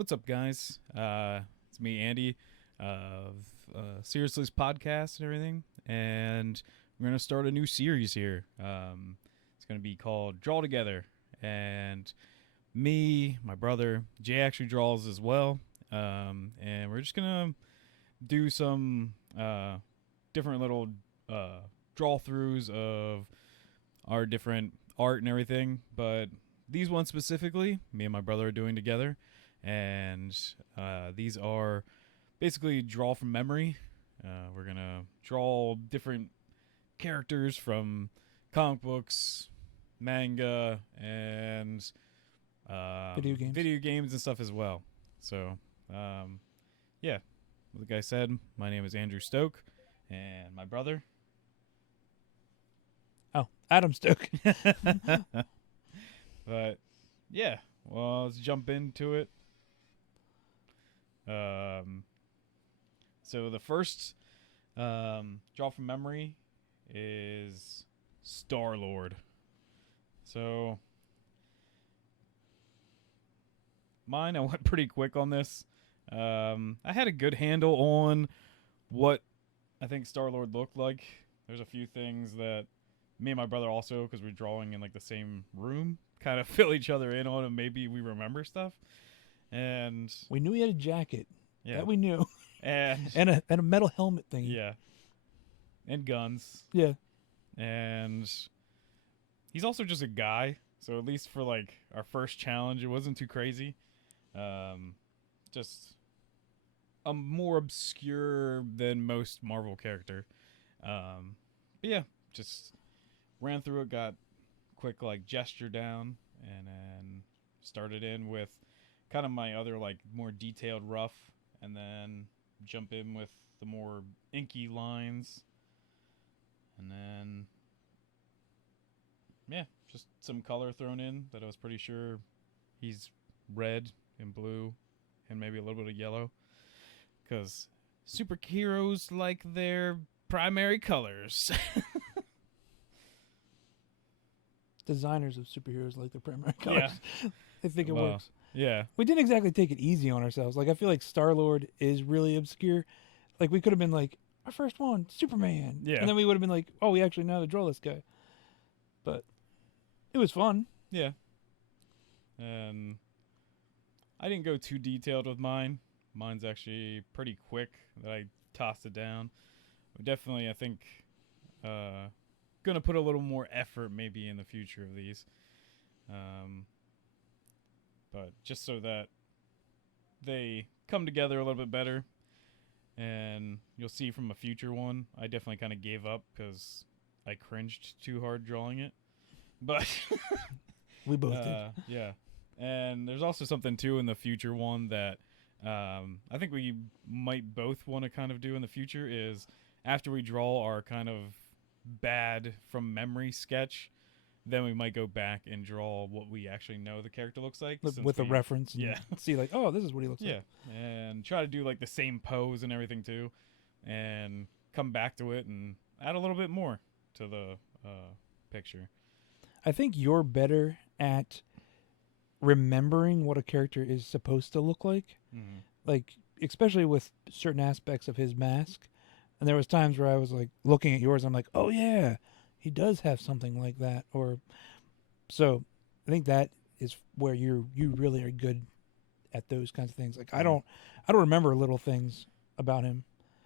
What's up, guys? It's me, Andy, of Seriously's podcast and everything, and we're gonna start a new series here. It's gonna be called Draw Together, and me, my brother, Jay actually draws as well, and we're just gonna do some different little draw throughs of our different art and everything, but these ones specifically, me and my brother are doing together. And these are basically draw from memory. We're gonna draw different characters from comic books, manga, and Video games and stuff as well. So, yeah, like I said, my name is Andrew Stoak, and my brother. Oh, Adam Stoak. But yeah, well, let's jump into it. So the first draw from memory is Starlord. So mine, I went pretty quick on this. I had a good handle on what I think Starlord looked like. There's a few things that me and my brother also, because we're drawing in like the same room, kind of fill each other in on, and maybe we remember stuff. And We knew he had a jacket. yeah, That we knew. and and a metal helmet thingy. yeah, and guns, Yeah. and he's also just a guy. So at least for like our first challenge, it wasn't too crazy. Just a more obscure than most Marvel character. But yeah, just ran through it, got quick like gesture down, and then started in with kind of my other like more detailed rough, and then jump in with the more inky lines, and then yeah, just some color thrown in that I was pretty sure he's red and blue and maybe a little bit of yellow, because superheroes like their primary colors. Designers of superheroes like their primary colors. Yeah. I think it Well, works. Yeah. We didn't exactly take it easy on ourselves. Like, I feel like Star-Lord is really obscure. Like, we could have been like, our first one, Superman. Yeah. And then we would have been like, oh, we actually know how to draw this guy. But it was fun. Yeah. And I didn't go too detailed with mine. Mine's actually pretty quick that I tossed it down. But definitely, I think, gonna put a little more effort maybe in the future of these. But just so that they come together a little bit better. And you'll see from a future one, I definitely kind of gave up because I cringed too hard drawing it. But We both did. yeah. And there's also something too in the future one that I think we might both want to kind of do in the future is after we draw our kind of bad from memory sketch, then we might go back and draw what we actually know the character looks like. With a reference. And Yeah. see, like, oh, this is what he looks Yeah. like. And try to do like the same pose and everything too. And come back to it and add a little bit more to the picture. I think you're better at remembering what a character is supposed to look like. Mm-hmm. Like, especially with certain aspects of his mask. And there was times where I was like looking at yours, I'm like, oh yeah, he does have something like that. Or so I think that is where you really are good at those kinds of things. Like I don't remember little things about him.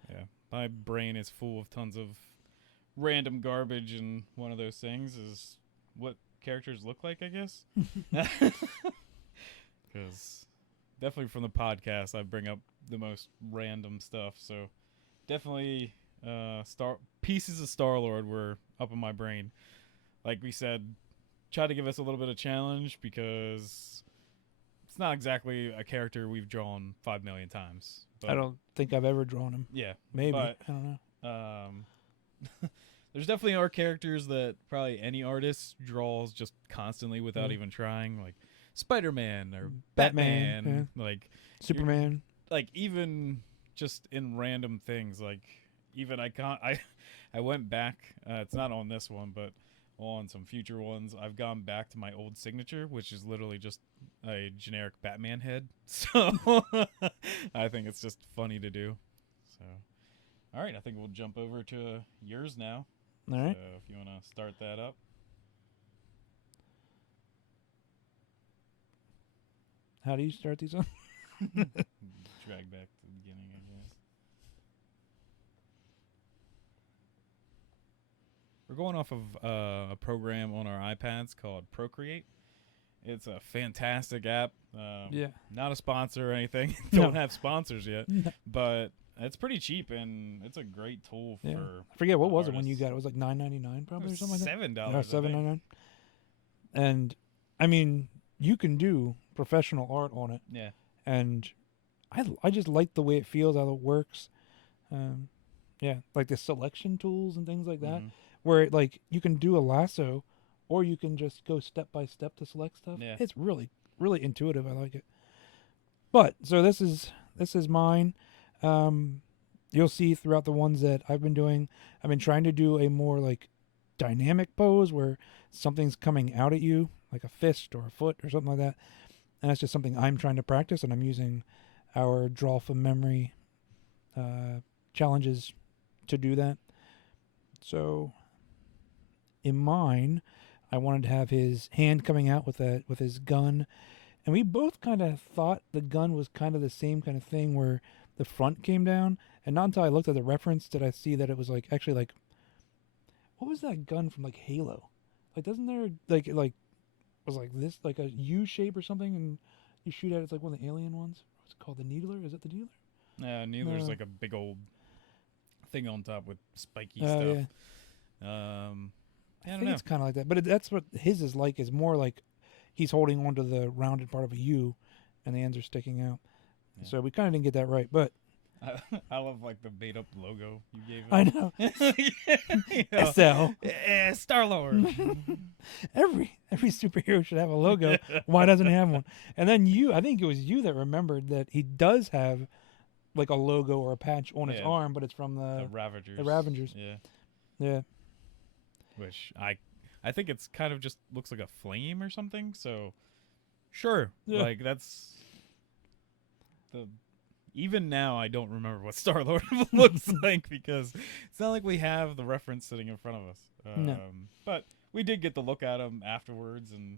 Yeah. My brain is full of tons of random garbage, and one of those things is what characters look like, I guess. Because definitely from the podcast, I bring up the most random stuff. So definitely pieces of Starlord were up in my brain. Like we said, try to give us a little bit of challenge because it's not exactly a character we've drawn 5 million times. But, I don't think I've ever drawn him. Yeah. Maybe. But, I don't know. there's definitely are characters that probably any artist draws just constantly without even trying, like Spider-Man or Batman. Like Superman. Like even just in random things, like even I went back, it's not on this one, but on some future ones, I've gone back to my old signature, which is literally just a generic Batman head. So I think it's just funny to do. So, all right, I think we'll jump over to yours now. All right. So if you want to start that up. How do you start these on? Drag back to the beginning, I guess. We're going off of a program on our iPads called Procreate. It's a fantastic app. Yeah. Not a sponsor or anything. No. Don't have sponsors yet. No. But it's pretty cheap, and it's a great tool Yeah. for I forget what was it when artists. you got it. It was like $9.99 probably or something like that. $7. No, $7.99. And I mean, you can do professional art on it, Yeah. and I just like the way it feels, how it works. Yeah, like the selection tools and things like that, Mhm. where it, like you can do a lasso, or you can just go step by step to select stuff. Yeah. It's really really intuitive. I like it. But so this is mine. You'll see throughout the ones that I've been doing, I've been trying to do a more like dynamic pose where something's coming out at you, like a fist or a foot or something like that. And that's just something I'm trying to practice, and I'm using our draw from memory challenges to do that. So in mine, I wanted to have his hand coming out with his gun, and we both kind of thought the gun was kind of the same kind of thing where the front came down, and not until I looked at the reference did I see that it was like actually like, what was that gun from like Halo? Like doesn't there like was like this like a U shape or something, and you shoot at it, it's like one of the alien ones. What's it called? The Needler? Is it the Needler? Neither's No. like a big old thing on top with spiky Oh, stuff. yeah. I I don't think know. it's kind of like that, but that's what his is like. Is more like he's holding onto the rounded part of a U, and the ends are sticking out. Yeah. So we kind of didn't get that right, but I love like the made up logo you gave him. I know. SL. Starlord. Every superhero should have a logo. Why doesn't he have one? And then I think it was you that remembered that he does have like a logo or a patch on his Yeah. arm, but it's from The Ravagers. the Ravagers. Yeah. Yeah. Which I think it's kind of just looks like a flame or something. So sure, Yeah. like that's the. Even now, I don't remember what Starlord looks like because it's not like we have the reference sitting in front of us. No. But we did get to look at him afterwards and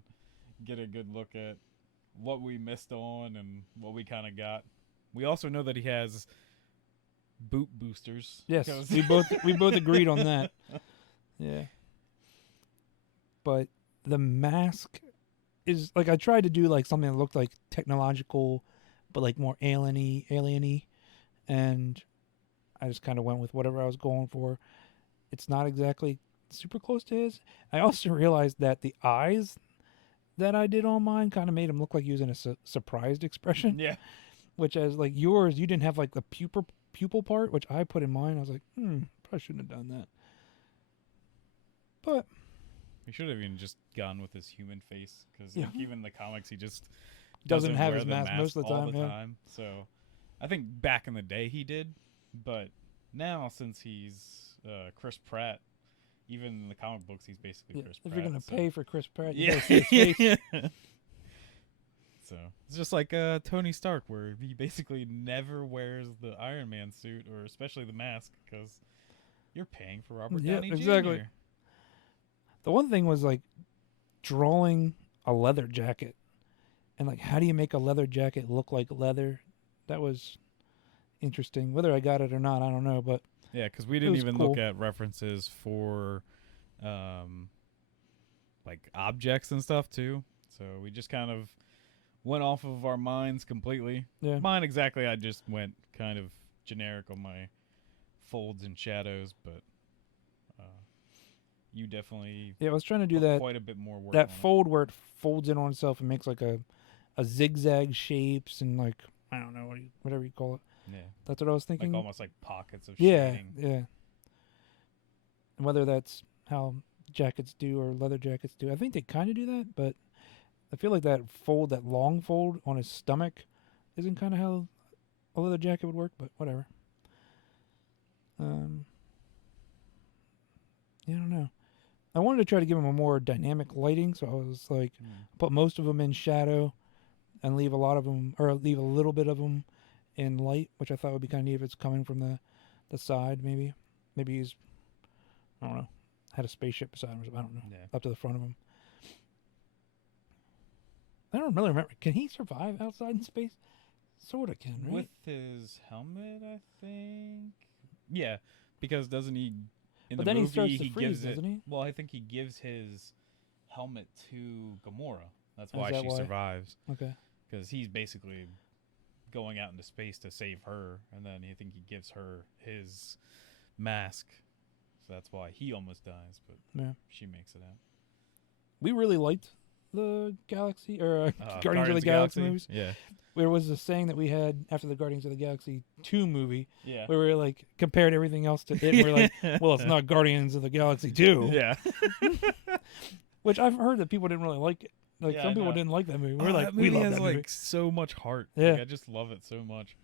get a good look at what we missed on and what we kind of got. We also know that he has boot boosters. Yes, because- we both agreed on that. Yeah. But the mask is like I tried to do like something that looked like technological, but like more alien-y, and I just kind of went with whatever I was going for. It's not exactly super close to his. I also realized that the eyes that I did on mine kind of made him look like he was in a surprised expression. Yeah. Which as like yours, you didn't have like the pupil part, which I put in mine. I was like, probably shouldn't have done that. But We should have even just gone with his human face because Yeah. even in the comics, he just doesn't have wear his the mask most of the all time. Yeah. So I think back in the day he did, but now since he's Chris Pratt, even in the comic books, he's basically Yeah, Chris if Pratt. you're gonna so. pay for Chris Pratt, you Yeah. gotta see his face. So it's just like Tony Stark, where he basically never wears the Iron Man suit or especially the mask because you're paying for Robert Yeah, Downey exactly. Jr. The one thing was like drawing a leather jacket, and like how do you make a leather jacket look like leather? That was interesting. Whether I got it or not, I don't know. But Yeah, because we didn't was even cool. look at references for like objects and stuff too. So we just kind of went off of our minds completely. yeah, Mine exactly, I just went kind of generic on my folds and shadows, but you definitely yeah, I was trying to do put that. quite a bit more work That on it. fold where it folds in on itself and makes like a zigzag shapes and like I don't know whatever you call it. Yeah, That's what I was thinking. like almost like pockets of yeah, shading. yeah. And whether that's how jackets do or leather jackets do, I think they kind of do that, but I feel like that long fold on his stomach, isn't kind of how a leather jacket would work. But whatever. Yeah, I don't know. I wanted to try to give him a more dynamic lighting, so I was like, put most of them in shadow, and leave a lot of them, or leave a little bit of them in light, which I thought would be kind of neat if it's coming from the side, maybe. Maybe he's, I don't know, had a spaceship beside him. I don't know, up to the front of him. I don't really remember. Can he survive outside in space? Sort of can, right? With his helmet, I think. Yeah, because doesn't he? In But the then movie, he starts to he freeze, gives it. doesn't he? Well, I think he gives his helmet to Gamora. That's Is why that she why? survives. Okay. Because he's basically going out into space to save her, and then I think he gives her his mask. So that's why he almost dies, but she makes it out. We really liked the Galaxy or Guardians of the Galaxy movies. Yeah. There was a saying that we had after the Guardians of the Galaxy 2 movie, Yeah. where we were like compared everything else to it. And we're like, well, it's not Guardians of the Galaxy 2. Yeah. Which I've heard that people didn't really like it. Like some people didn't like that movie. We're like, we love that movie. Like so much heart. Yeah. Like, I just love it so much.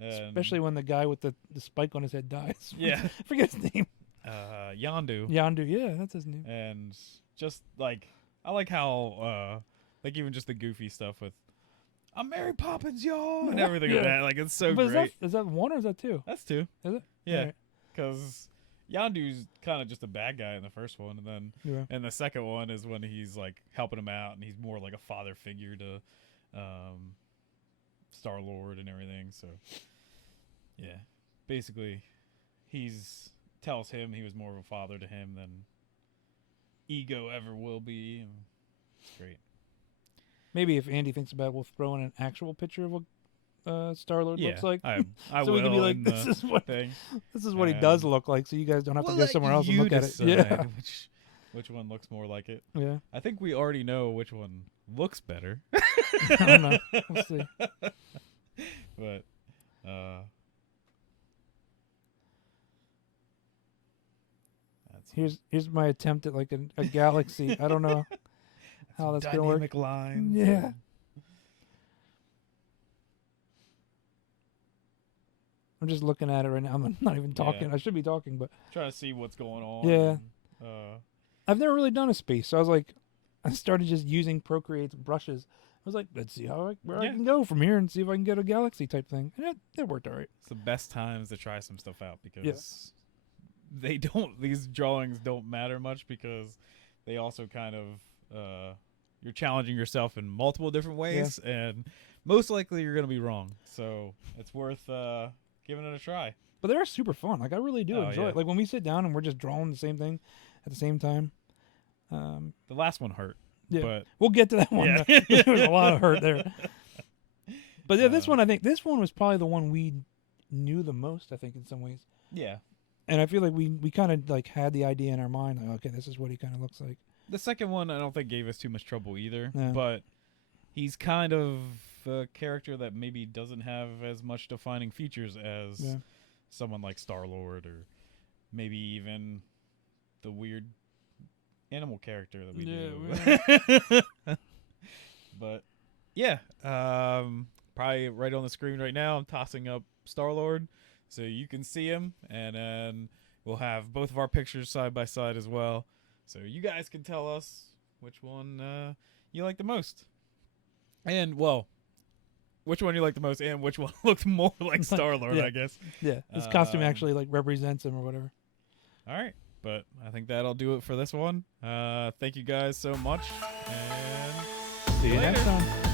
Especially when the guy with the spike on his head dies. Yeah. I forget his name. Yondu. Yondu, yeah, that's his name. And just like I like how like even just the goofy stuff with I'm Mary Poppins, y'all, and everything like that. Like it's so great. Is that 1 or is that 2? That's 2. Is it? Yeah. Because Yondu's kind of just a bad guy in the first one, and then and the second one is when he's like helping him out, and he's more like a father figure to Starlord and everything. So yeah, basically tells him he was more of a father to him than Ego ever will be. And it's great. Maybe if Andy thinks about it, we'll throw in an actual picture of what Star-Lord looks like. I so we can be like, this is what he does look like, so you guys don't have to go somewhere else and look at it. Yeah. Which one looks more like it? Yeah. I think we already know which one looks better. I don't know. We'll see. But here's my attempt at like a galaxy. I don't know how that's gonna work. Dynamic lines. Yeah. I'm just looking at it right now. I'm not even talking. I should be talking, but trying to see what's going on. Yeah. And, I've never really done a space, so I was like, I started just using Procreate's brushes. I was like, let's see where I can go from here and see if I can get a galaxy type thing. And it worked all right. It's the best times to try some stuff out because these drawings don't matter much because they also kind of, you're challenging yourself in multiple different ways and most likely you're going to be wrong. So it's worth giving it a try. But they're super fun. Like I really do enjoy it. Like when we sit down and we're just drawing the same thing at the same time. The last one hurt. Yeah, but we'll get to that one. Yeah. There was a lot of hurt there. But yeah, this one, I think this one was probably the one we knew the most, I think, in some ways. Yeah. And I feel like we kind of like had the idea in our mind, like, okay, this is what he kind of looks like. The second one, I don't think gave us too much trouble either. Yeah. But he's kind of a character that maybe doesn't have as much defining features as someone like Starlord or maybe even the weird animal character that we do. But yeah, probably right on the screen right now I'm tossing up Starlord so you can see him, and then we'll have both of our pictures side by side as well so you guys can tell us which one you like the most, and which one you like the most and which one looked more like Starlord. I guess his costume actually like represents him or whatever. All right. But I think that'll do it for this one. Thank you guys so much. And see you next time.